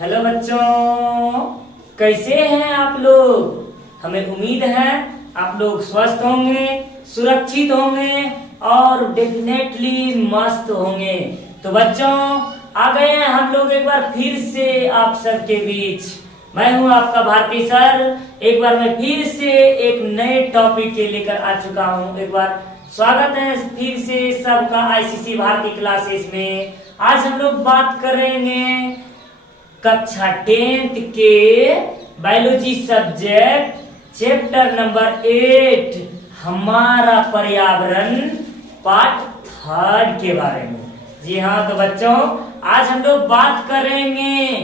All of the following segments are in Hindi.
हेलो बच्चों, कैसे हैं आप लोग। हमें उम्मीद है आप लोग स्वस्थ होंगे, सुरक्षित होंगे और डेफिनेटली मस्त होंगे। तो बच्चों, आ गए हैं हम लोग एक बार फिर से आप सबके बीच। मैं हूं आपका भारती सर। एक बार मैं फिर से एक नए टॉपिक के लेकर आ चुका हूं। एक बार स्वागत है फिर से सबका आईसीसी भारती क्लासेस में। आज हम लोग बात करेंगे कक्षा 10th के बायोलॉजी सब्जेक्ट चैप्टर नंबर 8 हमारा पर्यावरण पार्ट 3 के बारे में। जी हाँ, तो बच्चों आज हम लोग बात करेंगे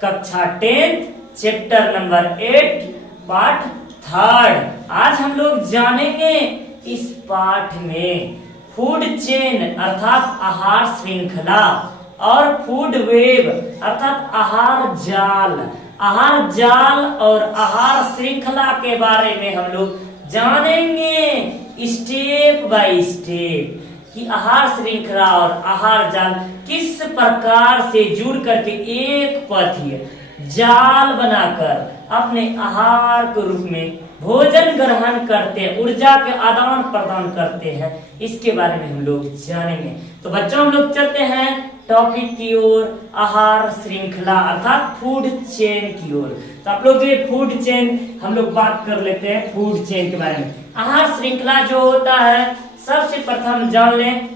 कक्षा 10th चैप्टर नंबर 8 पार्ट 3। आज हम लोग जानेंगे इस पाठ में फूड चेन अर्थात आहार श्रृंखला और फूड वेब अर्थात आहार जाल और आहार श्रृंखला के बारे में हम लोग जानेंगे स्टेप बाय स्टेप कि आहार श्रृंखला और आहार जाल किस प्रकार से जुड़ करके एक पथीय जाल बनाकर अपने आहार के रूप में भोजन ग्रहण करते हैं, ऊर्जा के आदान प्रदान करते हैं। इसके बारे में हम लोग जानेंगे। तो बच्चों हम लोग चलते हैं टॉपिक की ओर, आहार श्रृंखला अर्थात फूड चेन की ओर। तो आप लोग ये फूड चेन हम लोग बात कर लेते हैं फूड चेन के बारे में। आहार श्रृंखला जो होता है, सबसे प्रथम जान लें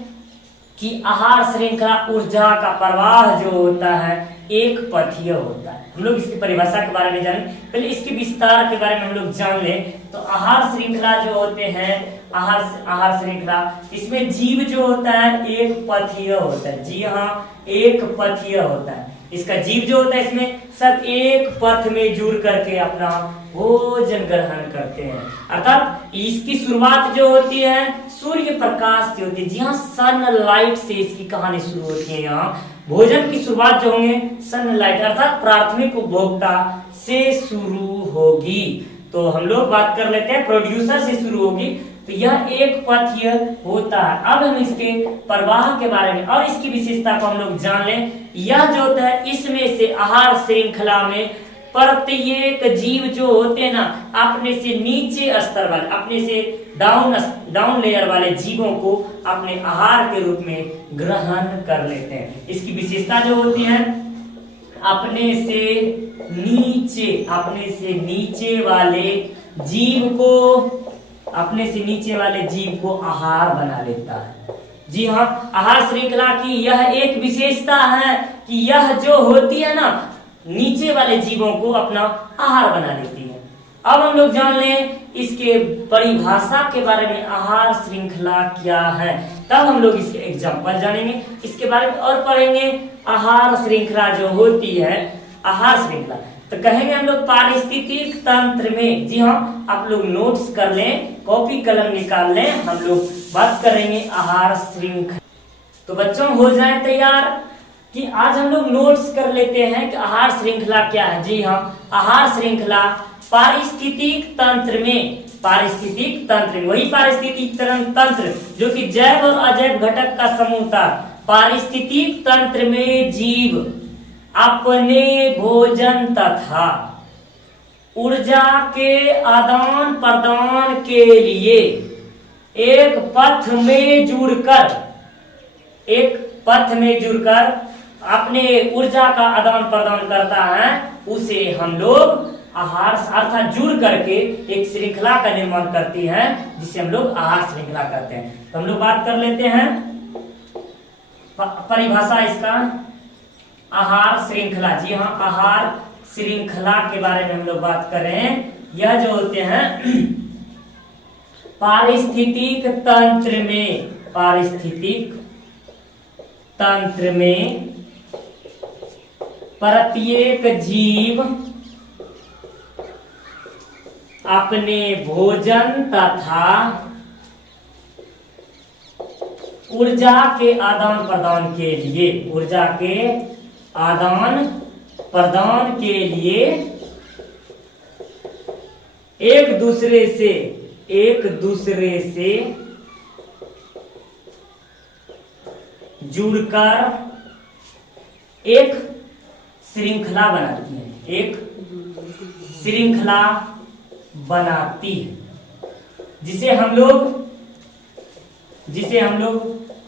कि आहार श्रृंखला ऊर्जा का प्रवाह जो होता है एक पथीय होता है। हम लोग इसकी परिभाषा के बारे में जानें, पहले इसके विस्तार के बारे में हम लोग जान लें। तो आहार श्रृंखला जो होते हैं, आहार श्रृंखला इसमें जीव जो होता है एक पथीय होता है। जी हाँ, एक पथीय होता है। इसका जीव जो होता है इसमें सब एक पथ में जुड़ करके अपना भोजन ग्रहण करते हैं। अर्थात इसकी शुरुआत जो होती है सूर्य प्रकाश से होती है। जी हाँ, सनलाइट से इसकी कहानी शुरू होती है। यहाँ भोजन की शुरुआत जो होंगे सनलाइट अर्थात प्राथमिक उपभोक्ता से शुरू होगी। तो हम लोग बात कर लेते हैं प्रोड्यूसर से शुरू होगी। तो यह एक पथीय होता है। अब हम इसके प्रवाह के बारे में और इसकी विशेषता को हम लोग जान लें। यह जो होता है इसमें से आहार श्रृंखला में प्रत्येक जीव जो होते हैं ना, अपने से नीचे स्तर वाले, अपने से डाउन लेयर वाले जीवों को अपने आहार के रूप में ग्रहण कर लेते हैं। इसकी विशेषता जो होती है अपने से नीचे वाले जीव को आहार बना लेता है। जी हाँ, आहार श्रृंखला की यह एक विशेषता है कि यह जो होती है ना, नीचे वाले जीवों को अपना आहार बना लेती है। अब हम लोग जान लें इसके परिभाषा के बारे में, आहार श्रृंखला क्या है। तब हम लोग इसके एग्जाम्पल जानेंगे, इसके बारे में और पढ़ेंगे। आहार श्रृंखला जो होती है, आहार श्रृंखला तो कहेंगे हम लोग पारिस्थितिक तंत्र में। जी हाँ, आप लोग नोट्स कर लें, कॉपी कलम निकाल लें, हम लोग बात करेंगे आहार श्रृंखला। तो बच्चों हो जाए तैयार कि आज हम लोग नोट्स कर लेते हैं कि आहार श्रृंखला क्या है। जी हाँ, आहार श्रृंखला पारिस्थितिक तंत्र में वही पारिस्थितिक तंत्र जो कि जैव और अजैव घटक का समूह था। पारिस्थितिक तंत्र में जीव अपने भोजन तथा ऊर्जा के आदान प्रदान के लिए एक पथ में जुड़कर अपने ऊर्जा का आदान प्रदान करता है। उसे हम लोग आहार अर्थात जुड़ करके एक श्रृंखला का निर्माण करती है, जिसे हम लोग आहार श्रृंखला कहते हैं। तो हम लोग बात कर लेते हैं परिभाषा इसका, आहार श्रृंखला। जी हाँ, आहार श्रृंखला के बारे में हम लोग बात कर रहे हैं। यह जो होते हैं पारिस्थितिक तंत्र में प्रत्येक जीव अपने भोजन तथा ऊर्जा के आदान प्रदान के लिए एक दूसरे से जुड़कर एक श्रृंखला बनाती है, एक श्रृंखला बनाती है, जिसे हम लोग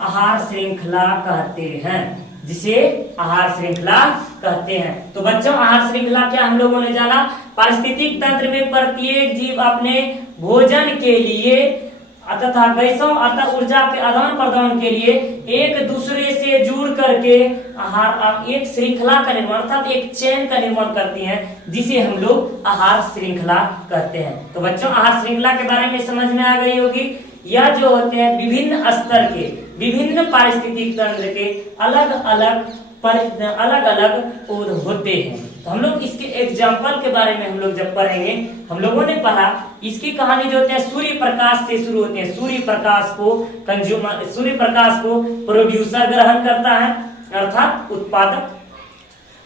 आहार श्रृंखला कहते हैं, जिसे आहार श्रृंखला कहते हैं। तो बच्चों, आहार श्रृंखला क्या हम लोगों ने जाना, पारिस्थितिक तंत्र में प्रत्येक जीव अपने भोजन के लिए तथा गैसों अर्थात ऊर्जा के आदान प्रदान के लिए एक दूसरे से जुड़ करके आहार एक श्रृंखला का निर्माण अर्थात एक चेन का निर्माण करती हैं, जिसे हम लोग आहार श्रृंखला कहते हैं। तो बच्चों, आहार श्रृंखला के बारे में समझ में आ गई होगी। यह जो होते हैं विभिन्न स्तर के, विभिन्न पारिस्थितिक तंत्र के अलग अलग होते हैं। तो हम लोग इसके एग्जाम्पल के बारे में हम लोग जब पढ़ेंगे, हम लोगों ने पढ़ा इसकी कहानी जो होती है सूर्य प्रकाश से शुरू होती है। सूर्य प्रकाश को प्रोड्यूसर ग्रहण करता है अर्थात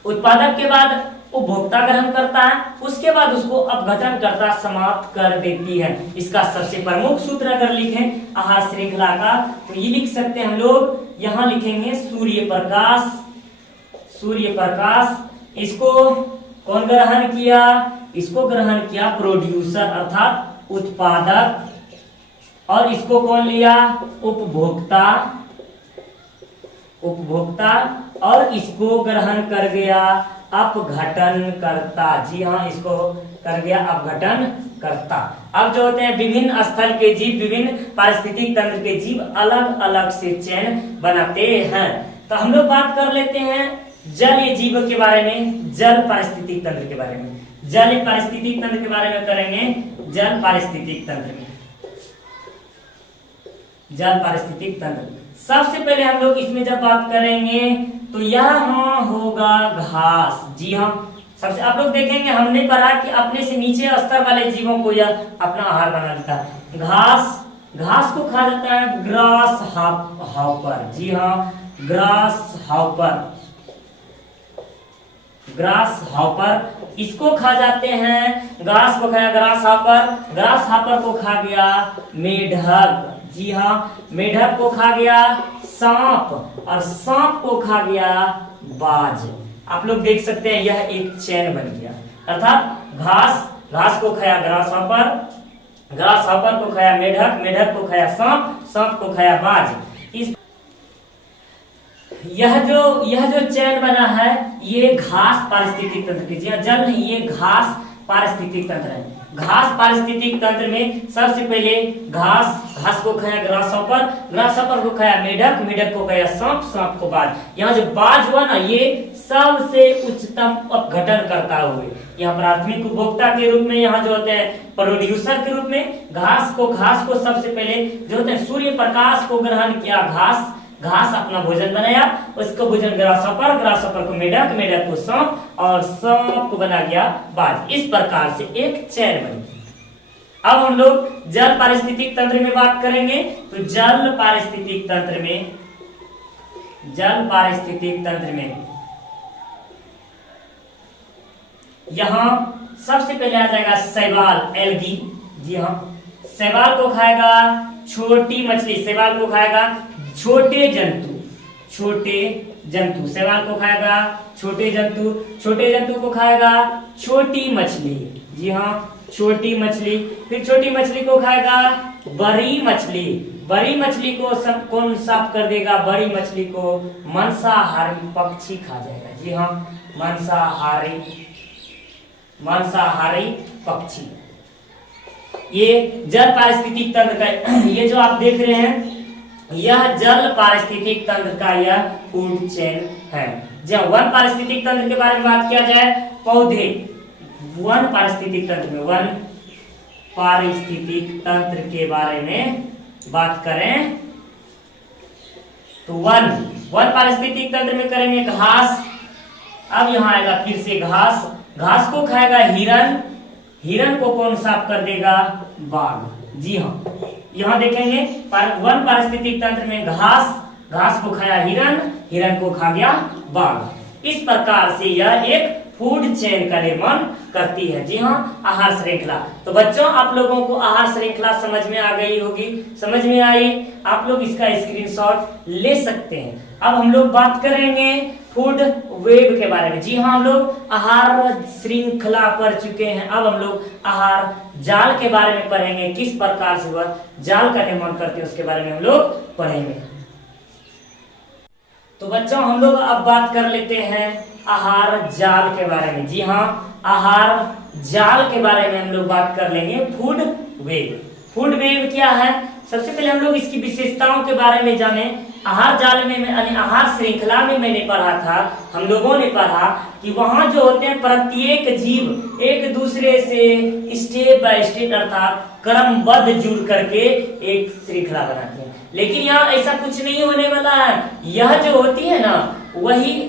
उत्पादक के बाद उपभोक्ता ग्रहण करता है, उसके बाद उसको अपघटन करता समाप्त कर देती है। इसका सबसे प्रमुख सूत्र अगर लिखें आहार श्रृंखला का तो ये लिख सकते हैं हम लोग, यहाँ लिखेंगे सूर्य प्रकाश। इसको कौन ग्रहण किया, इसको ग्रहण किया प्रोड्यूसर अर्थात उत्पादक, और इसको कौन लिया, उपभोक्ता, और इसको ग्रहण कर गया अपघटन करता। जी हाँ, इसको कर गया अपघटन करता। अब जो होते हैं विभिन्न स्थल के जीव, विभिन्न पारिस्थितिक तंत्र के जीव अलग अलग से चेन बनाते हैं। तो हम लोग बात कर लेते हैं जलीय जीवों के बारे में, जल पारिस्थितिक तंत्र के बारे में। जल पारिस्थितिक तंत्र के बारे में करेंगे, जल पारिस्थितिक तंत्र। सबसे पहले हम लोग इसमें जब बात करेंगे तो यहाँ होगा घास। जी हाँ, सबसे आप लोग देखेंगे हमने पढ़ा कि अपने से नीचे स्तर वाले जीवों को यह अपना आहार बना लेता है। घास को खा जाता है ग्रास हॉपर। जी हाँ, ग्रास हॉपर इसको खा जाते हैं। घास को खाया ग्रास हॉपर को खा गया मेढक। जी हाँ, मेढक को खा गया सांप, और सांप को खा गया बाज। आप लोग देख सकते हैं यह एक चेन बन गया, अर्थात घास को खाया ग्रास हॉपर को खाया मेढक को खाया सांप को खाया बाज। यह जो चैन बना है ये घास पारिस्थितिक तंत्र की, जल नहीं, ये घास पारिस्थितिक तंत्र है। घास पारिस्थितिक तंत्र में सबसे पहले घास को खाया ग्रास हॉपर को खाया मेढक को खाया सांप को बाज। यहाँ जो बाज हुआ ना, ये सबसे उच्चतम अपघटन करता हुए यहाँ प्राथमिक उपभोक्ता के रूप में, यहाँ जो होते हैं प्रोड्यूसर के रूप में घास को सबसे पहले जो होते हैं सूर्य प्रकाश को ग्रहण किया, घास अपना भोजन बनाया, उसको भोजन ग्रास हॉपर को मेढक को सांप, और सांप को बना गया बाज। इस प्रकार से एक चेन बनी। अब हम लोग जल पारिस्थितिक तंत्र में बात करेंगे। तो जल पारिस्थितिक तंत्र में यहाँ सबसे पहले आ जाएगा शैवाल, एल्गी। जी हाँ, शैवाल को खाएगा छोटी मछली, शैवाल को खाएगा छोटे जंतु, शैवाल को खाएगा छोटे जंतु को खाएगा छोटी मछली। जी हाँ, छोटी मछली। फिर छोटी मछली को खाएगा बड़ी मछली को सब कौन साफ कर देगा, बड़ी मछली को मांसाहारी पक्षी खा जाएगा। जी हाँ, मांसाहारी पक्षी। ये जल पारिस्थितिक तंत्र का, ये जो आप देख रहे हैं यह जल पारिस्थितिक तंत्र का यह फूड चेन है। जब वन पारिस्थितिक तंत्र के बारे में बात किया जाए, पौधे, वन पारिस्थितिक तंत्र के बारे में बात करें तो वन पारिस्थितिक तंत्र में करेंगे घास। अब यहाँ आएगा फिर से घास को खाएगा हिरन को कौन साफ कर देगा, बाघ। जी हाँ, यहाँ देखेंगे वन पारिस्थितिक तंत्र में घास को खाया हिरन को खा गया बाघ। इस प्रकार से यह एक फूड चेन का निर्माण करती है। जी हाँ, आहार श्रृंखला। तो बच्चों, आप लोगों को आहार श्रृंखला समझ में आ गई होगी। समझ में आई, आप लोग इसका स्क्रीनशॉट ले सकते हैं। अब हम लोग बात करेंगे फूड वेब के बारे में। जी हाँ, हम लोग आहार श्रृंखला पढ़ चुके हैं। अब हम लोग आहार जाल के बारे में पढ़ेंगे, किस प्रकार से वह जाल का निर्माण करते हैं उसके बारे में हम लोग पढ़ेंगे। तो बच्चों, हम लोग अब बात कर लेते हैं आहार जाल के बारे में। जी हाँ, आहार जाल के बारे में हम लोग बात कर लेंगे, फूड वेब। फूड वेब क्या है, सबसे पहले हम लोग इसकी विशेषताओं के बारे में जाने। आहार जाल में आहार श्रृंखला में मैंने पढ़ा था, हम लोगों ने पढ़ा कि वहां जो होते हैं प्रत्येक जीव एक दूसरे से स्टेप बाय स्टेप अर्थात क्रमबद्ध जुड़ करके एक श्रृंखला बनाते हैं। लेकिन यहाँ ऐसा कुछ नहीं होने वाला है। यह जो होती है ना, वही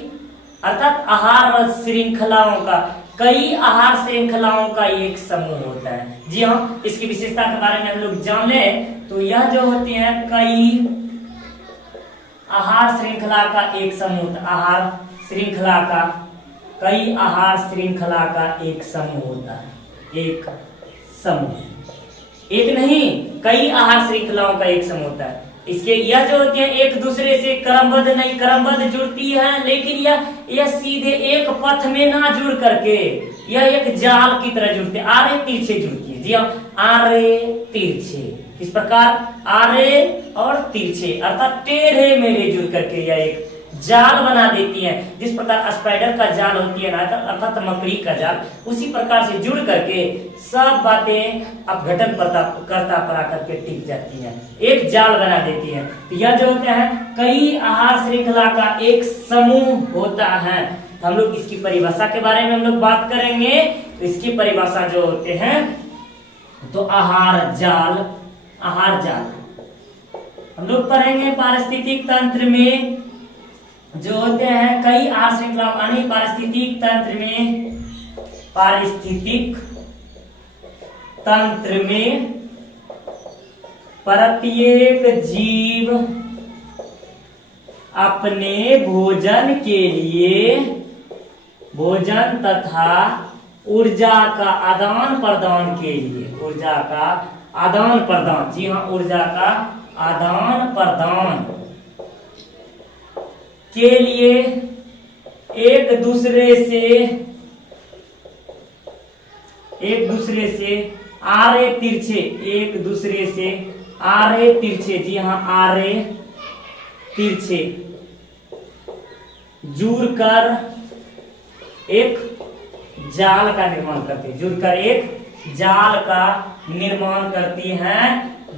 अर्थात आहार श्रृंखलाओं का, कई आहार श्रृंखलाओं का एक समूह होता है। जी हाँ, इसकी विशेषता के बारे में हम लोग जान लें तो यह जो होती है कई आहार श्रृंखला का एक समूह, आहार श्रृंखला का, कई आहार श्रृंखला का एक समूह होता है। एक समूह, एक नहीं कई आहार श्रृंखलाओं का एक समूह होता है। इसके यह जो होती है एक दूसरे से क्रमबद्ध नहीं, क्रमबद्ध जुड़ती है, लेकिन यह सीधे एक पथ में ना जुड़ करके यह एक जाल की तरह जुड़ती है, आरे तिरछे जुड़ती है। जी हाँ, आरे तिरछे, किस प्रकार, आरे और तिरछे अर्थात टेढ़े मेढ़े जुड़ करके यह एक जाल बना देती है। जिस प्रकार स्पाइडर का जाल होती है ना, अर्थात मकड़ी का जाल, उसी प्रकार से जुड़ करके सब बातें अपघटन करता पर आकर के टिक जाती हैं, एक जाल बना देती है। तो यह जो होता है कई आहार श्रृंखला का एक समूह होता है। तो हम लोग इसकी परिभाषा के बारे में हम लोग बात करेंगे। तो इसकी परिभाषा जो होते हैं तो आहार जाल, आहार जाल हम लोग पढ़ेंगे पारिस्थितिक तंत्र में जो होते हैं कई आहार श्रृंखला, यानी पारिस्थितिक तंत्र में, पारिस्थितिक तंत्र में प्रत्येक जीव अपने भोजन के लिए भोजन तथा ऊर्जा का आदान प्रदान के लिए, ऊर्जा का आदान प्रदान, जी हाँ, ऊर्जा का आदान प्रदान के लिए एक दूसरे से आरे तिरछे, एक दूसरे से आरे तिरछे, जी हाँ, आरे तिरछे जुड़कर एक जाल का निर्माण करती है, जुड़कर एक जाल का निर्माण करती हैं,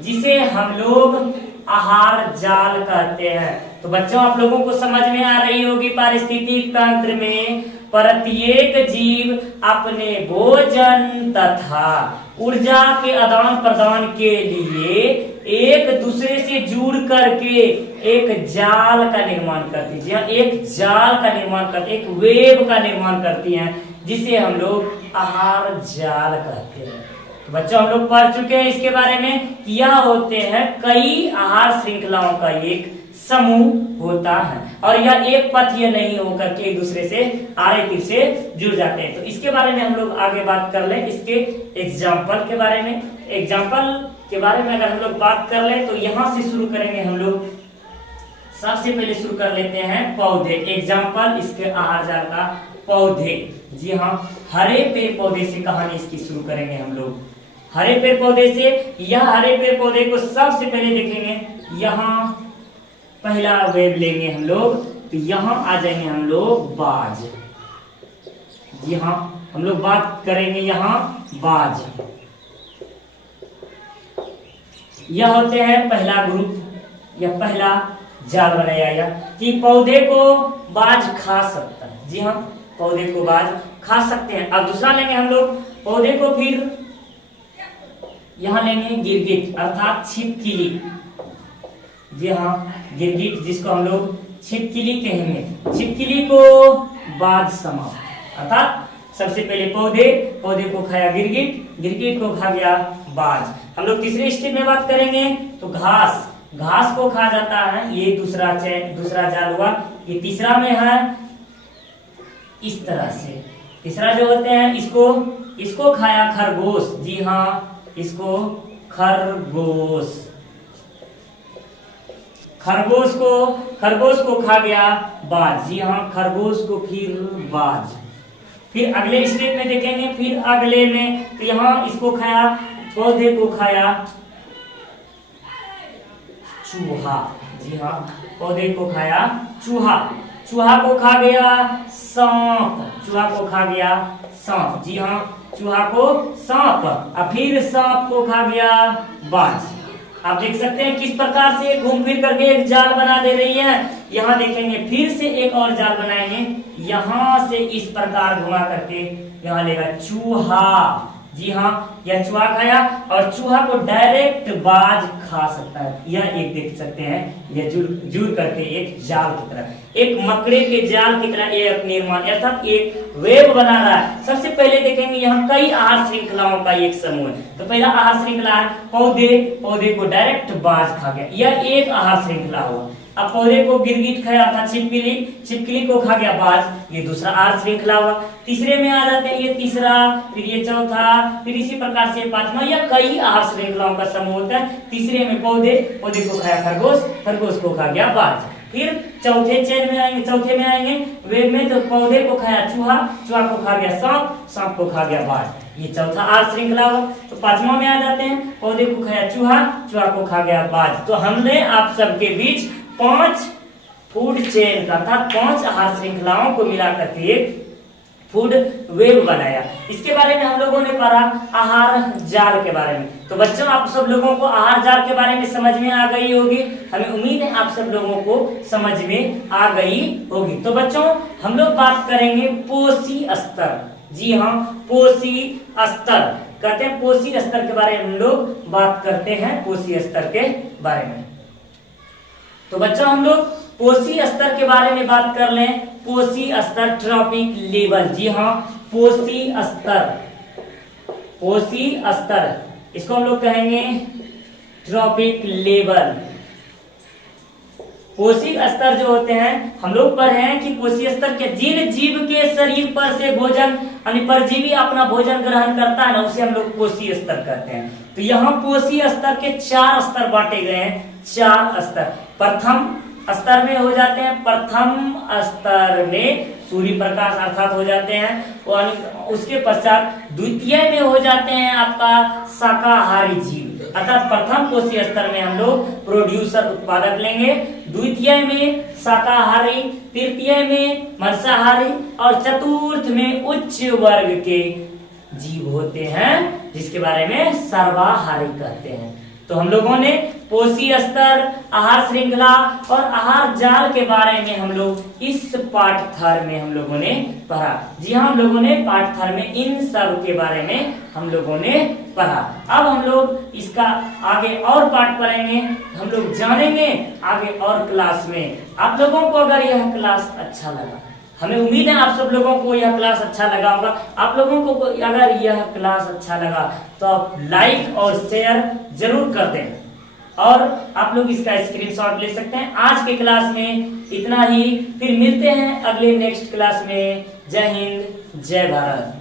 जिसे हम लोग आहार जाल कहते हैं। तो बच्चों, आप लोगों को समझ में आ रही होगी पारिस्थितिक तंत्र में प्रत्येक जीव अपने भोजन तथा ऊर्जा के आदान प्रदान के लिए एक दूसरे से जुड़ करके एक जाल का निर्माण करती है, एक जाल का निर्माण करती, एक वेब का निर्माण करती हैं, जिसे हम लोग आहार जाल कहते हैं। तो बच्चों, हम लोग पढ़ चुके हैं इसके बारे में कि यह होते हैं कई आहार श्रृंखलाओं का एक समूह होता है, और यह एक पथ ये नहीं होकर के एक दूसरे से आरे तिरछे जुड़ जाते हैं। तो इसके बारे में हम लोग आगे बात कर लें, इसके एग्जाम्पल के बारे में। एग्जाम्पल के बारे में अगर हम लोग बात कर लें तो यहाँ से शुरू करेंगे हम लोग। सबसे पहले शुरू कर लेते हैं पौधे। एग्जाम्पल इसके आहार जाल का, पौधे। जी हाँ, हरे पेड़ पौधे से कहानी इसकी शुरू करेंगे हम लोग। हरे पेड़ पौधे से, यह हरे पेड़ पौधे को सबसे पहले देखेंगे। यहाँ पहला वेब लेंगे हम लोग, तो यहाँ आ जाएंगे हम लोग बाज। जी हाँ, हम लोग बात करेंगे यहाँ बाज। यह होते हैं पहला ग्रुप, यह पहला जाल बनाया गया कि पौधे को बाज खा सकता है। जी हाँ, पौधे को बाज खा सकते हैं। अब दूसरा लेंगे हम लोग पौधे को, फिर यहाँ लेंगे गिरगिट अर्थात छिपकली। जी हाँ, गिरगिट जिसको हम लोग छिपकली कहेंगे। छिपकली को बाज समाप्त, अर्थात सबसे पहले पौधे को खाया गिरगिट, गिरगिट को खा गया बाज। हम लोग तीसरे स्टेप में बात करेंगे तो घास को खा जाता है, ये दूसरा जाल हुआ। ये तीसरा में है इस तरह से, तीसरा जो होते हैं इसको खाया खरगोश। जी हाँ, इसको खरगोश को खा गया बाज। जी हाँ, खरगोश को फिर बाज। फिर अगले स्टेप में देखेंगे, फिर अगले में तो यहाँ इसको खाया, पौधे को खाया चूहा। जी हाँ, पौधे को खाया चूहा, चूहा को खा गया सांप, चूहा को खा गया सांप। जी हाँ, चूहा को सांप, और फिर सांप को खा गया बाज। आप देख सकते हैं किस प्रकार से घूम फिर करके एक जाल बना दे रही है। यहाँ देखेंगे फिर से एक और जाल बनाएंगे, यहाँ से इस प्रकार घुमा करके यहाँ लेगा चूहा। जी हाँ, यह चूहा खाया और चूहा को डायरेक्ट बाज खा सकता है। यह एक देख सकते हैं, यह जुड़ करके एक जाल की तरह, एक मकड़े के जाल की तरह एक निर्माण अर्थात एक वेब बना रहा है। सबसे पहले देखेंगे यहाँ कई आहार श्रृंखलाओं का एक समूह है। तो पहला आहार श्रृंखला है पौधे, पौधे को डायरेक्ट बाज खा गया, यह एक आहार श्रृंखला हुआ। अब पौधे को गिरगिट खाया था छिपकली, छिपकली को खा गया बाज, ये दूसरा आहार श्रृंखला हुआ। तीसरे में आ जाते हैं, ये तीसरा, फिर ये चौथा, फिर इसी प्रकार से पांचवा, या कई आहार श्रृंखलाओं का समूह होता है। तीसरे में पौधे, पौधे को खाया खरगोश, खरगोश को खा गया बाज। फिर चौथे चेन में आएंगे, चौथे में आएंगे वेब में, तो पौधे को खाया चूहा, चूहा को खा गया सांप, सांप को खा गया बाज, ये चौथा आहार श्रृंखला हुआ। तो पांचवा में आ जाते हैं, पौधे को खाया चूहा, चूहा को खा गया बाज। तो हमने आप सबके बीच 5 फूड चेन का अर्थात 5 आहार श्रृंखलाओं को मिला करके एक फूड वेब बनाया। इसके बारे में हम लोगों ने पढ़ा आहार जाल के बारे में। तो बच्चों, आप सब लोगों को आहार जाल के बारे में समझ में आ गई होगी, हमें उम्मीद है आप सब लोगों को समझ में आ गई होगी। तो बच्चों, हम लोग बात करेंगे पोषी स्तर। जी हाँ, पोषी स्तर कहते हैं, पोषी स्तर के बारे में हम लोग बात करते हैं, पोषी स्तर के बारे में। तो बच्चों, हम लोग पोषी स्तर के बारे में बात कर लें। पोषी स्तर, ट्रॉपिक लेवल। जी हाँ, पोषी स्तर, पोषी स्तर, इसको हम लोग कहेंगे ट्रॉपिक लेवल। पोषी स्तर जो होते हैं, हम लोग पढ़े हैं कि पोषी स्तर के जिन जीव के शरीर पर से भोजन यानी परजीवी अपना भोजन ग्रहण करता है ना, उसे हम लोग पोषी स्तर कहते हैं। तो यहाँ पोषी स्तर के 4 स्तर बांटे गए हैं, 4 स्तर। प्रथम स्तर में हो जाते हैं, प्रथम स्तर में सूर्य प्रकाश अर्थात हो जाते हैं, और उसके पश्चात द्वितीय में हो जाते हैं आपका शाकाहारी जीव, अर्थात प्रथम पोषी स्तर में हम लोग प्रोड्यूसर उत्पादक लेंगे, द्वितीय में शाकाहारी, तृतीय में मांसाहारी, और चतुर्थ में उच्च वर्ग के जीव होते हैं, जिसके बारे में सर्वाहारी कहते हैं। तो हम लोगों ने पोषी स्तर, आहार श्रृंखला और आहार जाल के बारे में हम लोग इस पाठ्यक्रम में हम लोगों ने पढ़ा। जी हाँ, हम लोगों ने पाठ्यक्रम में इन सब के बारे में हम लोगों ने पढ़ा। अब हम लोग इसका आगे और पाठ पढ़ेंगे, हम लोग जानेंगे आगे और क्लास में। आप लोगों को अगर यह क्लास अच्छा लगा, हमें उम्मीद है आप सब लोगों को यह क्लास अच्छा लगा होगा। आप लोगों को अगर यह क्लास अच्छा लगा तो आप लाइक और शेयर जरूर कर दें, और आप लोग इसका स्क्रीनशॉट ले सकते हैं। आज के क्लास में इतना ही, फिर मिलते हैं अगले नेक्स्ट क्लास में। जय हिंद, जय भारत।